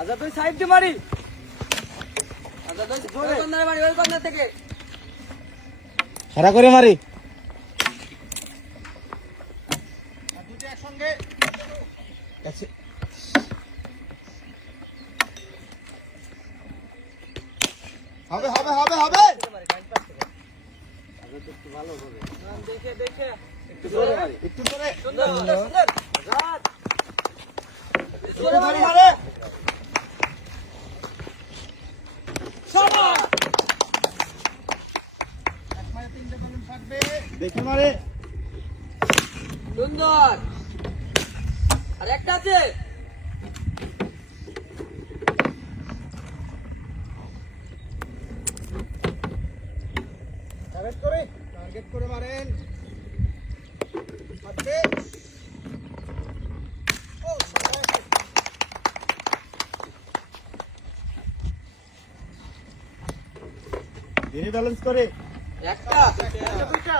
আচ্ছা তুই সাইড দিয়ে মারি। আচ্ছা তুই জোরে মারি, ওই কর্নার থেকে সারা করে মারি। দুটো একসঙ্গে হবে হবে হবে হবে। ভালো হবে, দেখে দেখে একটু জোরে মারি, একটু জোরে। সুন্দর সুন্দর সুন্দর। জোরে মারি মারে। এক মারে তিনটে বেলুন থাকবে, দেখে মারে। সুন্দর। আর একটা আছে। টার্গেট করে মারেন। থাকবে। ও ধীরে ব্যালেন্স করে। একটা দুইটা